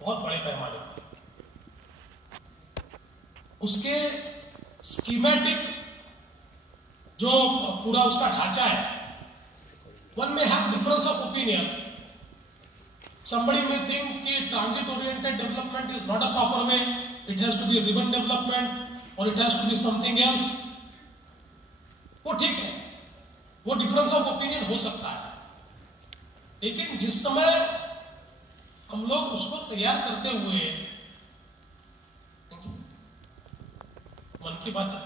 बहुत बड़े पैमाने पर। उसके स्कीमेटिक जो पूरा उसका ढांचा है, वन में have difference of opinion. Somebody may think कि transit oriented development is not a proper way, it has to be ribbon development or it has to be something else. वो ठीक है, वो डिफरेंस ऑफ ओपिनियन हो सकता है, लेकिन जिस समय हम लोग उसको तैयार करते हुए मन की बात है।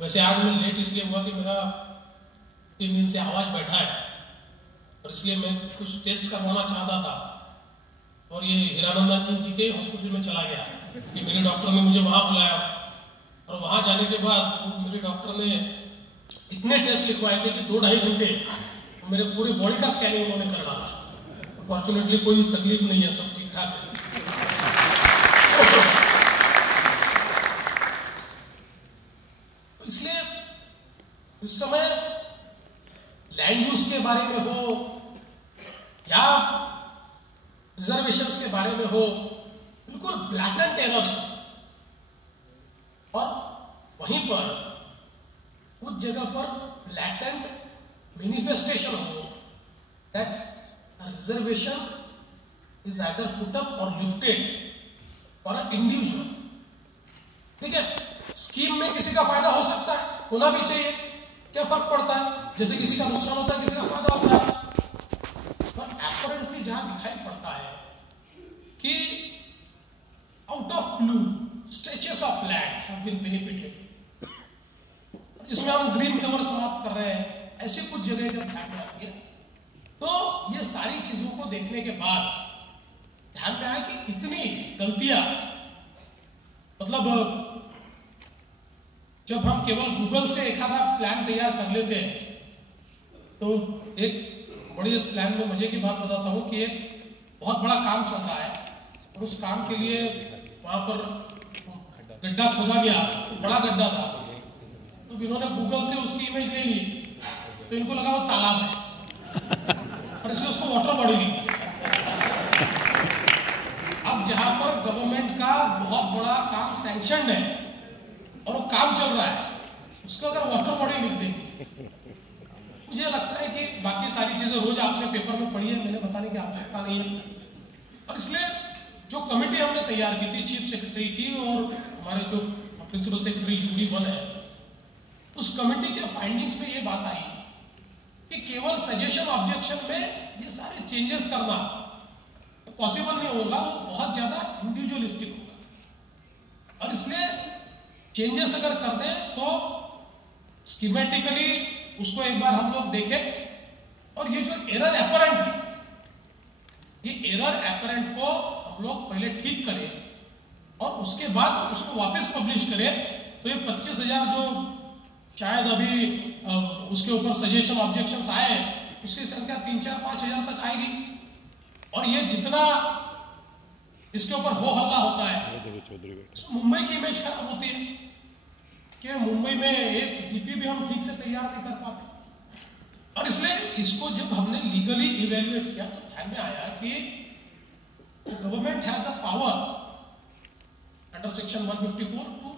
वैसे आज मैं लेट इसलिए हुआ कि मेरा 3 दिन से आवाज बैठा है और इसलिए मैं कुछ टेस्ट करवाना चाहता था और ये हीरानंदन जी के हॉस्पिटल में चला गया कि मेरे डॉक्टर ने मुझे वहां बुलाया और वहां जाने के बाद मेरे डॉक्टर ने इतने टेस्ट लिखवाए थे कि 2-2.5 घंटे मेरे पूरी बॉडी का स्कैनिंग उन्होंने कर डाला। फॉर्चुनेटली कोई तकलीफ नहीं है, सब ठीक ठाक है। इसलिए इस समय लैंड यूज के बारे में हो या रिजर्वेशंस के बारे में हो, बिल्कुल ब्लैटेंट एरर्स हो और वहीं पर उस जगह पर ब्लैटेंट मैनिफेस्टेशन हो that reservation is either put up और लिफ्टेड फॉर एन इंडिविजुअल। ठीक है, स्कीम में किसी का फायदा हो सकता है, होना भी चाहिए, क्या फर्क पड़ता है, जैसे किसी का नुकसान होता है किसी का फायदा होता है। पर एपरेंटली जहां दिखाई पड़ता है कि out of blue stretches of land have been benefited, जिसमें हम ग्रीन कवर समाप्त कर रहे हैं, ऐसी कुछ जगह जब ध्यान में आती है तो ये सारी चीजों को देखने के बाद ध्यान में आया कि इतनी गलतियां, मतलब जब हम केवल गूगल से एक आधा प्लान तैयार कर लेते हैं तो एक बड़ी इस प्लान में मजे की बात बताता हूँ कि एक बहुत बड़ा काम चल रहा है और उस काम के लिए वहां पर गड्ढा खोदा गया, बड़ा गड्ढा था, तो इन्होंने गूगल से उसकी इमेज ले ली तो इनको लगा वो तालाब है और इसलिए उसको वाटर बॉडी लिख दिया। अब जहां पर गवर्नमेंट का बहुत बड़ा काम सैंक्शनड है और वो काम चल रहा है, उसको अगर वाटर बॉडी लिख देंगे, मुझे लगता है कि बाकी सारी चीजें रोज आपने पेपर में पढ़ी है, मैंने बताने की आवश्यकता नहीं है। और इसलिए जो कमेटी हमने तैयार की थी चीफ सेक्रेटरी की और हमारे जो प्रिंसिपल सेक्रेटरी UD1 है, उस कमेटी के फाइंडिंग्स में ये बात आई कि केवल सजेशन ऑब्जेक्शन में ये सारे चेंजेस करना पॉसिबल नहीं होगा, वो बहुत ज्यादा इंडिविजुअलिस्टिक होगा। और इसलिए चेंजेस अगर कर दें तो स्कीमेटिकली उसको एक बार हम लोग देखें और ये जो एरर एपरेंट है, ये एरर एपरेंट को हम लोग पहले ठीक करें और उसके बाद उसको वापस पब्लिश करें। तो ये 25,000 जो शायद अभी उसके ऊपर सजेशन ऑब्जेक्शंस आए, उसकी संख्या 3-4-5 हज़ार तक आएगी। और ये जितना इसके ऊपर हो हल्ला होता है, मुंबई की इमेज खराब होती है कि मुंबई में एक डीपी भी हम ठीक से तैयार नहीं कर पाते। और इसलिए इसको जब हमने लीगली इवेल्युएट किया तो ध्यान में आया कि government has a power under section 154 to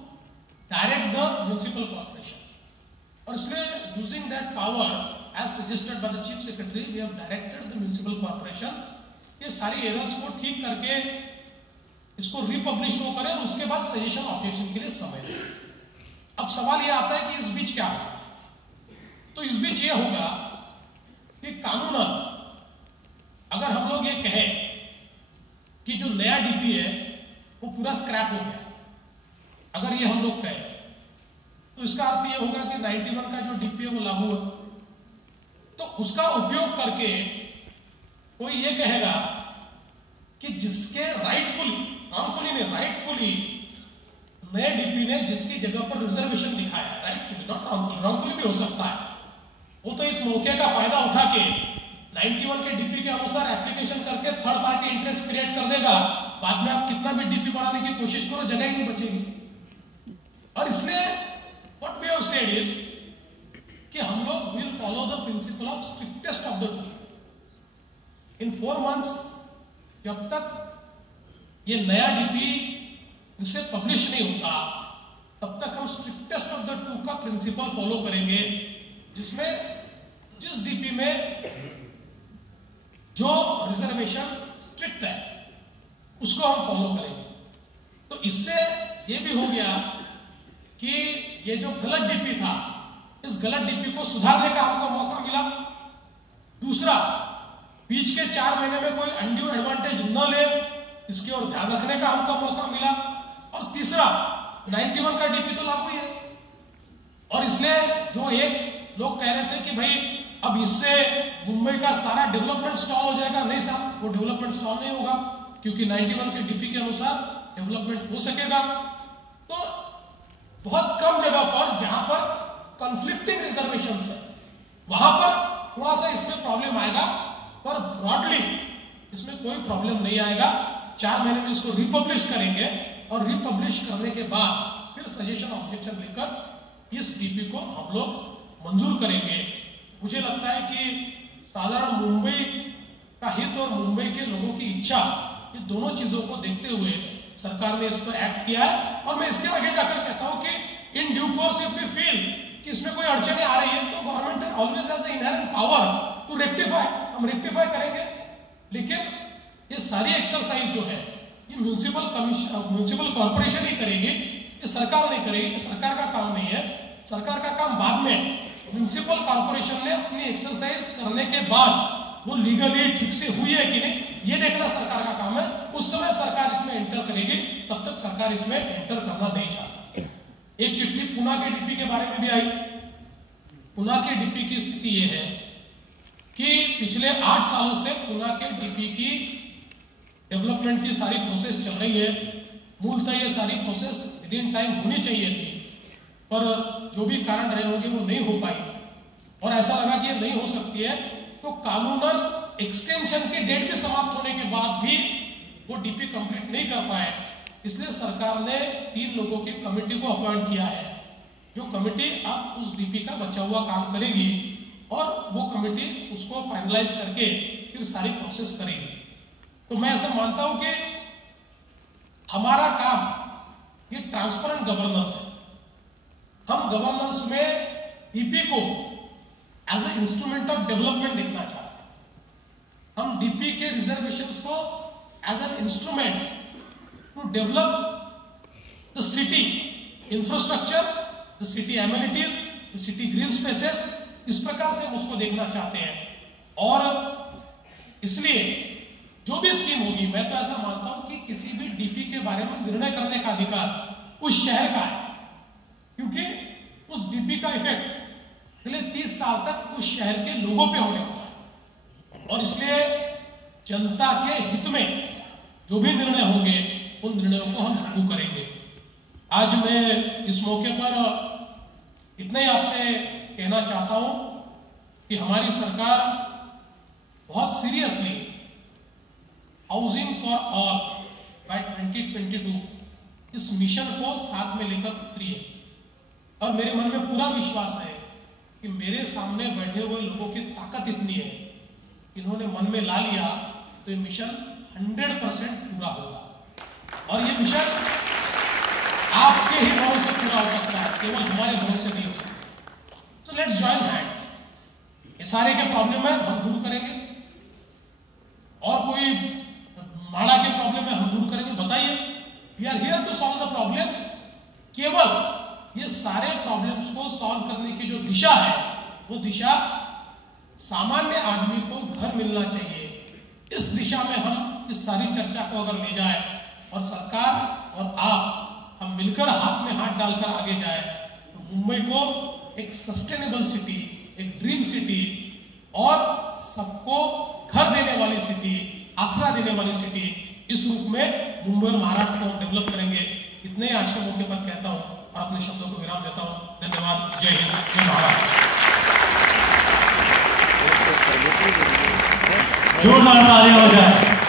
direct the municipal corporation. और इसलिए using that power as suggested by the chief secretary we have directed the municipal corporation ये सारी एरर्स को ठीक करके इसको रिपब्लिश हो करें और उसके बाद सजेशन ऑब्जेक्शन के लिए समय दें। अब सवाल यह आता है कि इस बीच क्या होगा, तो इस बीच ये होगा कि कानूनन अगर हम लोग ये कहें कि जो नया डीपी है वो पूरा स्क्रैप हो गया, अगर ये हम लोग कहें तो इसका अर्थ ये होगा कि 91 का जो डीपी है वो लागू है। तो उसका उपयोग करके कोई ये कहेगा कि जिसके राइटफुली, रॉन्गफुली नहीं, राइटफुली नए डीपी ने जिसकी जगह पर रिजर्वेशन दिखाया है, राइटफुली नॉट रॉन्गफुली, रॉन्गफुली भी हो सकता है, वो तो इस मौके का फायदा उठा के 91 के डीपी के अनुसार एप्लीकेशन करके थर्ड पार्टी इंटरेस्ट क्रिएट कर देगा। बाद में आप कितना भी डीपी बढ़ाने की कोशिश करो, जगह ही नहीं बचेगी। और इसलिए what we have said is कि हम लोग will follow the principle of strictest of the rule. In 4 months जब तक ये नया डीपी जिससे पब्लिश नहीं होता, तब तक हम स्ट्रिक्टेस्ट ऑफ द 2 का प्रिंसिपल फॉलो करेंगे, जिसमें जिस डीपी में जो रिजर्वेशन स्ट्रिक्ट है उसको हम फॉलो करेंगे। तो इससे ये भी हो गया कि ये जो गलत डीपी था, इस गलत डीपी को सुधारने का हमको मौका मिला। दूसरा, बीच के 4 महीने में कोई अनड्यू एडवांटेज न ले, इसकी ओर ध्यान रखने का हमको मौका मिला। और तीसरा, 91 का डीपी तो लागू ही है, और इसलिए जो एक लोग कह रहे थे कि भाई अब इससे मुंबई का सारा डेवलपमेंट स्टॉल हो जाएगा, नहीं साहब, वो डेवलपमेंट स्टॉल नहीं होगा, क्योंकि 91 के डीपी के अनुसार डेवलपमेंट हो सकेगा। तो बहुत कम जगह पर जहां पर कॉन्फ्लिक्टिंग रिजर्वेशंस है, वहां पर थोड़ा सा इसमें प्रॉब्लम आएगा, पर ब्रॉडली इसमें कोई प्रॉब्लम नहीं आएगा। 4 महीने में इसको रिपब्लिश करेंगे, और रिपब्लिश करने के बाद फिर सजेशन ऑब्जेक्शन लेकर इस डीपी को हम लोग मंजूर करेंगे। मुझे लगता है कि साधारण मुंबई का हित और मुंबई के लोगों की इच्छा, ये दोनों चीजों को देखते हुए सरकार ने इस पर एक्ट किया है। और मैं इसके आगे जाकर कहता हूं कि in due course if we feel कि इसमें कोई अड़चने आ रही है, तो government always has an inherent power to rectify, हम रेक्टिफाई करेंगे। लेकिन ये सारी एक्सरसाइज जो है ये म्यूनिसिपल कॉर्पोरेशन ही करेगी, ये सरकार नहीं करेगी, ये सरकार का काम नहीं है। सरकार का काम बाद में, म्यूनिसिपल कॉर्पोरेशन ने अपनी एक्सरसाइज करने के बाद वो लीगली ठीक से हुई है कि नहीं, ये देखना सरकार का काम है। उस समय सरकार इसमें एंटर करेगी, तब तक सरकार इसमें एंटर करना नहीं चाहती। एक चिट्ठी पुणे के डीपी के बारे में भी आई। पुणे के डीपी की स्थिति ये है कि पिछले 8 सालों से पुणे के डीपी की डेवलपमेंट की सारी प्रोसेस चल रही है। मूलतः ये सारी प्रोसेस विदिन टाइम होनी चाहिए थी, पर जो भी कारण रहे होंगे वो नहीं हो पाई, और ऐसा लगा कि ये नहीं हो सकती है, तो कानूनन एक्सटेंशन की डेट भी समाप्त होने के बाद भी वो डीपी कंप्लीट नहीं कर पाए। इसलिए सरकार ने 3 लोगों की कमेटी को अपॉइंट किया है, जो कमेटी अब उस डीपी का बचा हुआ काम करेगी, और वो कमेटी उसको फाइनलाइज करके फिर सारी प्रोसेस करेगी। तो मैं ऐसा मानता हूं कि हमारा काम ये ट्रांसपेरेंट गवर्नेंस है। हम गवर्नेंस में डीपी को as a instrument of development देखना चाहते हैं। हम डीपी के रिजर्वेशंस को as an instrument to develop the city infrastructure, the city amenities, the city green spaces, इस प्रकार से हम उसको देखना चाहते हैं। और इसलिए जो भी स्कीम होगी, मैं तो ऐसा मानता हूं कि किसी भी डीपी के बारे में निर्णय करने का अधिकार उस शहर का है, क्योंकि उस डीपी का इफेक्ट अगले 30 साल तक उस शहर के लोगों पे होने वाला है। और इसलिए जनता के हित में जो भी निर्णय होंगे, उन निर्णयों को हम लागू करेंगे। आज मैं इस मौके पर इतना ही आपसे कहना चाहता हूं कि हमारी सरकार बहुत seriously housing for all by 2022 इस मिशन को साथ में लेकर उतरी है। और मेरे मन में पूरा विश्वास है कि मेरे सामने बैठे हुए लोगों की ताकत इतनी है, इन्होंने मन में ला लिया तो ये मिशन 100% पूरा होगा। और ये मिशन आपके ही बलों से पूरा हो सकता है, केवल हमारे बलों से नहीं हो सकता। So let's join hands. ये सारे के प्रॉब्लम है हम दूर करेंगे, और कोई भाड़ा के प्रॉब्लम है हम दूर करेंगे। बताइए, we are here to solve the problems. केवल ये सारे प्रॉब्लम्स को सॉल्व करने की जो दिशा है, वो दिशा सामान्य आदमी को घर मिलना चाहिए। इस दिशा में हम इस सारी चर्चा को अगर ले जाए, और सरकार और आप हम मिलकर हाथ में हाथ डालकर आगे जाए, तो मुंबई को एक सस्टेनेबल सिटी, एक ड्रीम सिटी, और सबको घर देने वाली सिटी, आसरा देने वाली सिटी, इस रूप में मुंबई और महाराष्ट्र को डेवलप करेंगे। इतने ही आज के मौके पर कहता हूं और अपने शब्दों को विराम देता हूं। धन्यवाद। जय हिंद, जय महाराष्ट्र। जोरदार तालियां हो जाए।